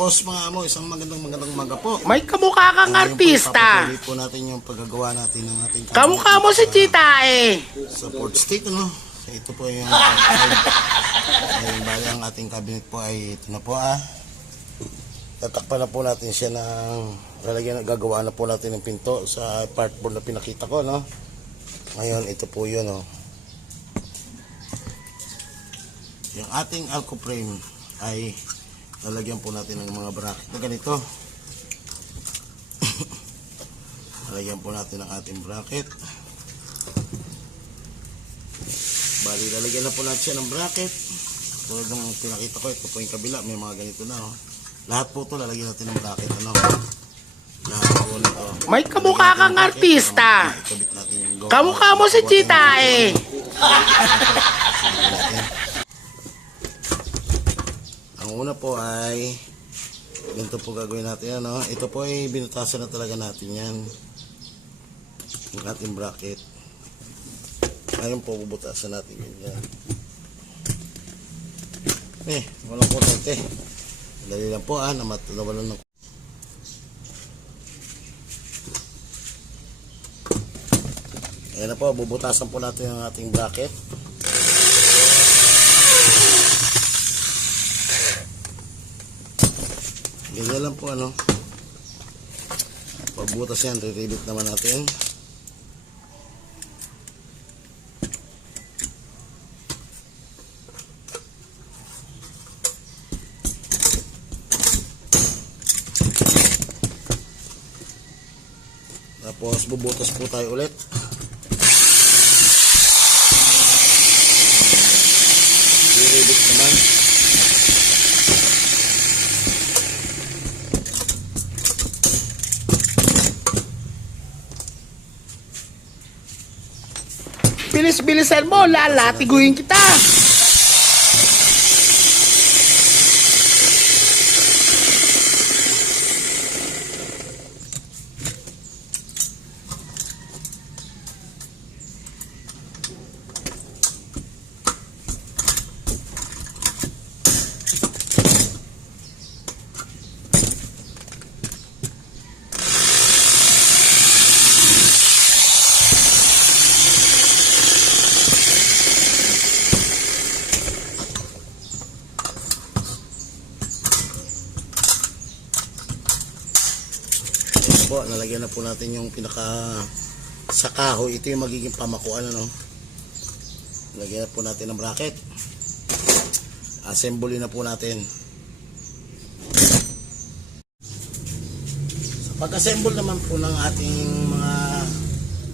boss, mga amo, isang magandang umaga po. May kamukha kang artista. Papatuloy po natin yung paggagawa natin ng ating Kamukha mo si Chita eh. sa Ford State, ano? Ito po yung ay, bali ang ating cabinet po ay ito na po tatakpan na po natin siya ng gagawa na po natin ng pinto sa part board na pinakita ko, no? Ngayon, ito po yun, no? Yung ating alco frame ay lalagyan po natin ng mga bracket na ganito. Lalagyan po natin ng ating bracket. Bali, lalagyan na po natin siya ng bracket. Tulad ng pinakita ko, ito po yung kabila, may mga ganito na, oh. Lahat po ito lalagyan natin ng bracket, ano? Lahat po nito. May kamukha kang artista. Kamukha mo si Chita eh. Ang una po ay ganito po gagawin natin, ano? Ito po ay binutasan na talaga natin yan, yung ating bracket. Ngayon po bubutasan natin yan. Walang kurente. Dali lang po, nawalan ng ayan na po, bubutasan po natin ang ating bracket. Ganyan lang po, ano? Pagbutas yan, re-rivet naman natin. Tapos bubutas po tayo ulit. Re-rivet naman. Bilis-bilisan mo, lalatiguin kita. Po, nalagyan na po natin yung pinaka sa kahoy. Ito yung magiging pamakuan, ano? Nalagyan na po natin ng bracket. Assembly na po natin. Sa pag-assemble naman po ng ating mga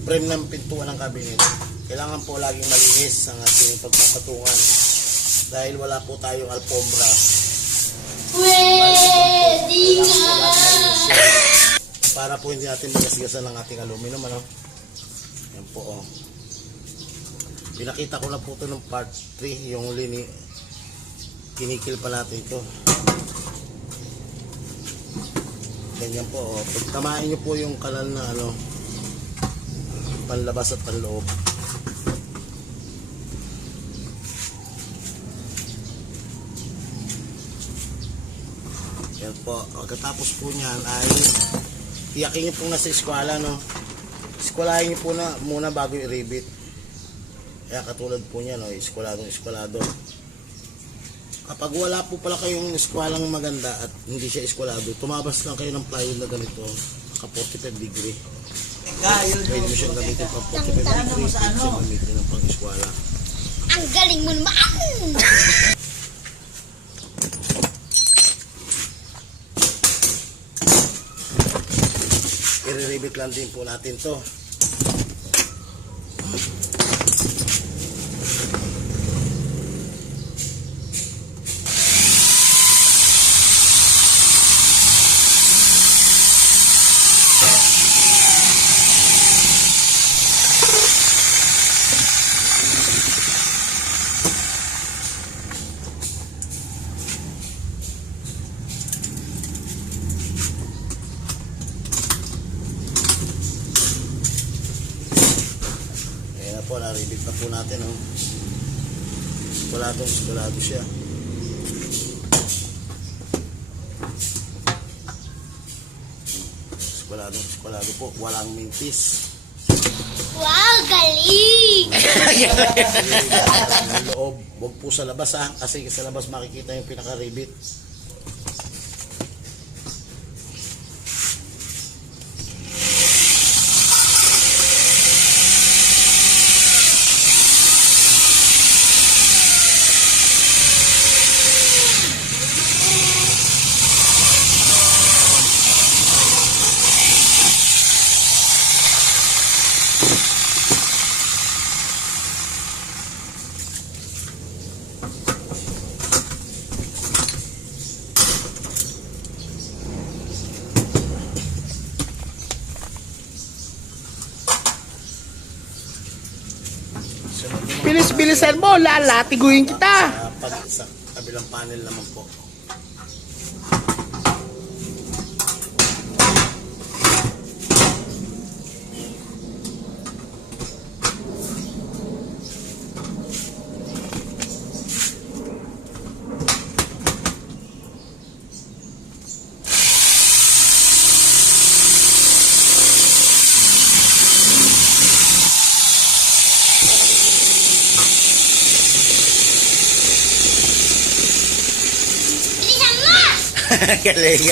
frame ng pintuan ng cabinet, kailangan po laging malinis ang ating pagpapatungan dahil wala po tayong alfombra. Pwede nga! Para po hindi natin magasgasan ng ating aluminum, ano? Yan po, oh. Pinakita ko na po ito ng part 3, yung kinikil pa natin ito. Ganyan po, oh. Pagtamain nyo po yung kanal na, ano, panlabas at panloob. Yan po, pagkatapos po niyan ay tiyakin nyo po na sa eskwala, no? Eskwalahin nyo po na muna bago i-rivet. Kaya katulad po niya, no? Eskwalado. Kapag wala po pala kayong eskwalang maganda at hindi siya eskwalado, tumabas lang kayo ng plywood na ganito, naka 45 degree. Pwede mo siyang gamitin pang 45 degree, pwede siyang gamitin ng pang eskwala. Ang galing mo naman! I-rivet lang din po natin to. po, na-rebuild na po natin, oh. Sigurado siya. eskwalado po. Walang mintis. Wow, galing! Ang loob, huwag po sa labas ha, kasi sa labas makikita yung pinaka-ribbit. Sunod naman Bilis-bilisan mo, lalatiguin kita. sa kabilang panel naman po. Bilisan mo! Galing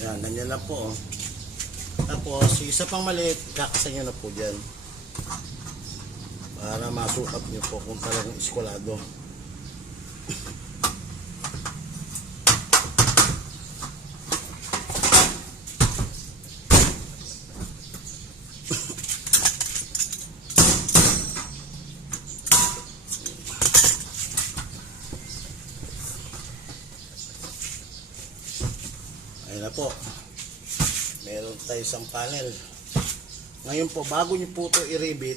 Yan, ganyan na po. Oh. Tapos, yung isa pang maliit, kakasan nyo na po dyan. Para masukat nyo po kung talagang eskwalado. Ayun na po. Meron tayo isang panel. Ngayon po, bago nyo po ito i-rivet,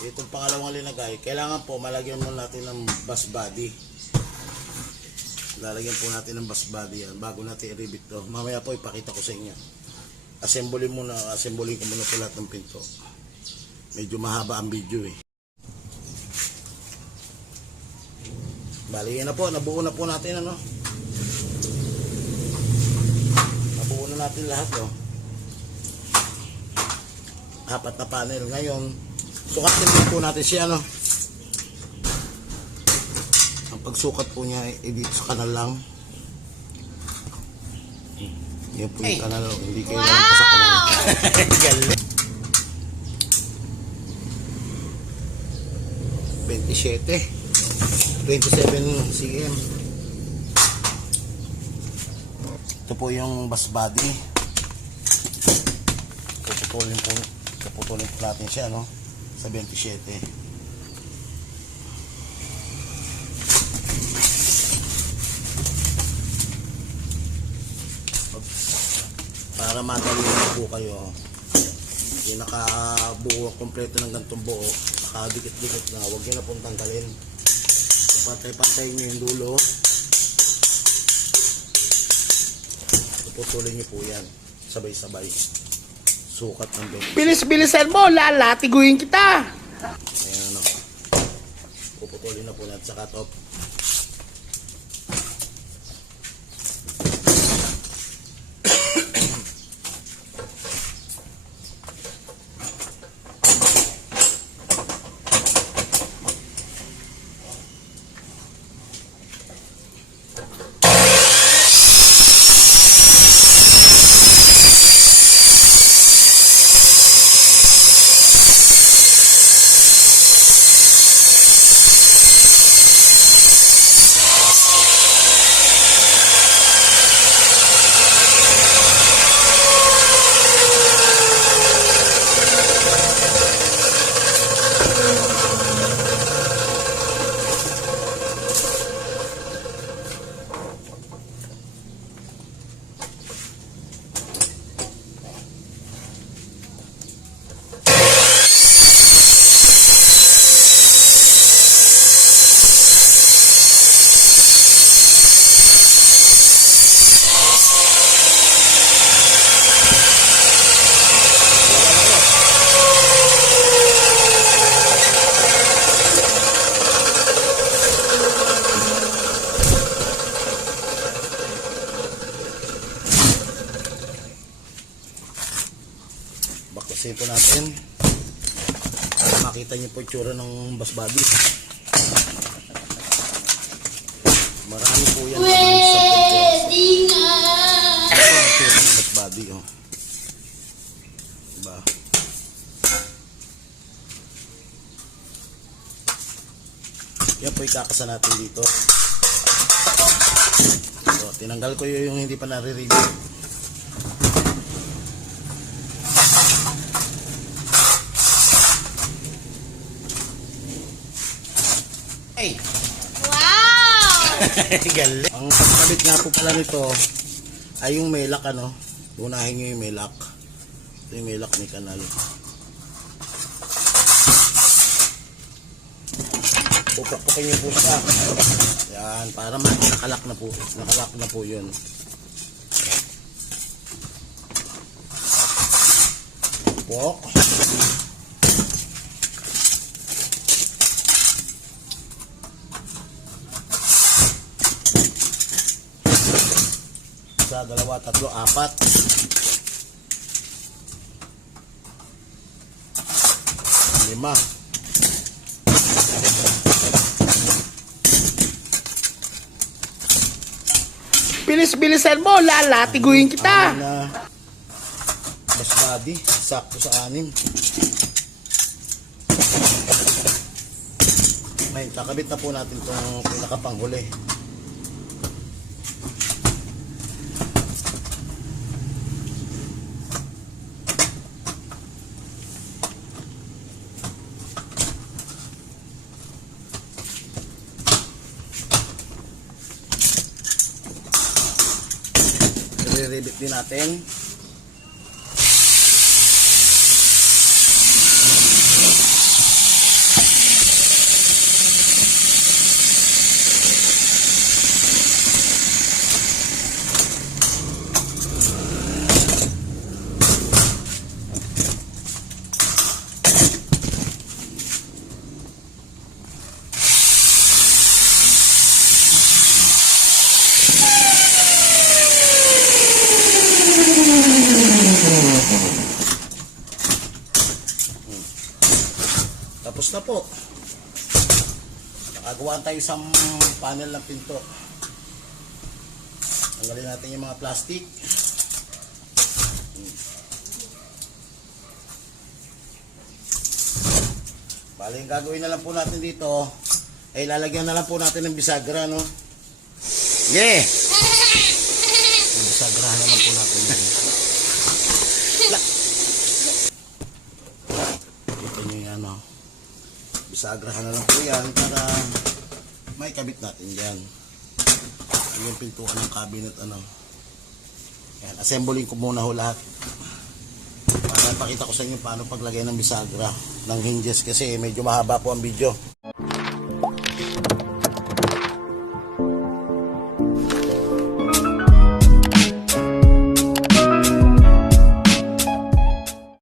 itong pangalawang linagay, kailangan po malagyan mo natin ng bus body. Lalagyan po natin ng bus body yan bago natin i-rivet to. Mamaya po ipakita ko sa inyo. Assemblein ko muna po lahat ng pinto. Medyo mahaba ang video eh. Bali, yan na po. Nabuo na po natin ano. Nabuo na natin lahat oh. 4 na panel. Ngayon, sukatin din po natin siya ano. Ang pagsukat po niya ay dito sa kanal lang. Yan po yung kanal. Hindi kayo lang po sa kanal. Galing. 27 cm. Ito po yung bus body. Puputulin po natin siya no? Sa 27. Para madali na po kayo, yung nakabuo, kompleto ng gantong buo, nakadikit-dikit na, huwag nyo na pong tanggalin. Pantay-pantay nyo yung dulo, puputulin nyo po yan, sabay-sabay, sukat ng dulo. Bilis-bilisan mo, lalatiguin kita. Ayan ano, puputulin na po natin sa cut-off. Sito natin. Para makita niyo po yung tsura ng bus body. Marami po yan. Pwede nga. Ito ang tsura ng bus body. Oh. Diba? Yan po ikakasa natin dito. So, tinanggal ko yung hindi pa nare-review. Hey! Wow! Galing. Ang pagkabit nga po pala nito ay yung melak ano. Unahin nyo yung melak. Ito yung melak ni kanal. Pupakpukin nyo po siya. Yan, para nakalak na po. Nakalak na po yun. Pupok. Isa, dalawa, tatlo, apat. Lima. Bilis-bilisan mo, lalatiguin kita. Anim na bus body, sakto sa 6. Ngayon, kakabit na po natin itong pinakapanghuli. I-rebit din natin. Tapos na po. Nakagawa tayo isang panel ng pinto. Tanggalin natin yung mga plastic. Bali, yung gagawin na lang po natin dito ay lalagyan na lang po natin ng bisagra, no? Yeah! Yung bisagrahan na lang po natin yan. Ito nyo yan, no? Bisagrahan na lang po yan para may kabit natin dyan. Yung pintuan ng cabinet, ano. Yan, assembling ko muna ho lahat. Para pakita ko sa inyo paano paglagay ng bisagra ng hinges kasi medyo mahaba po ang video.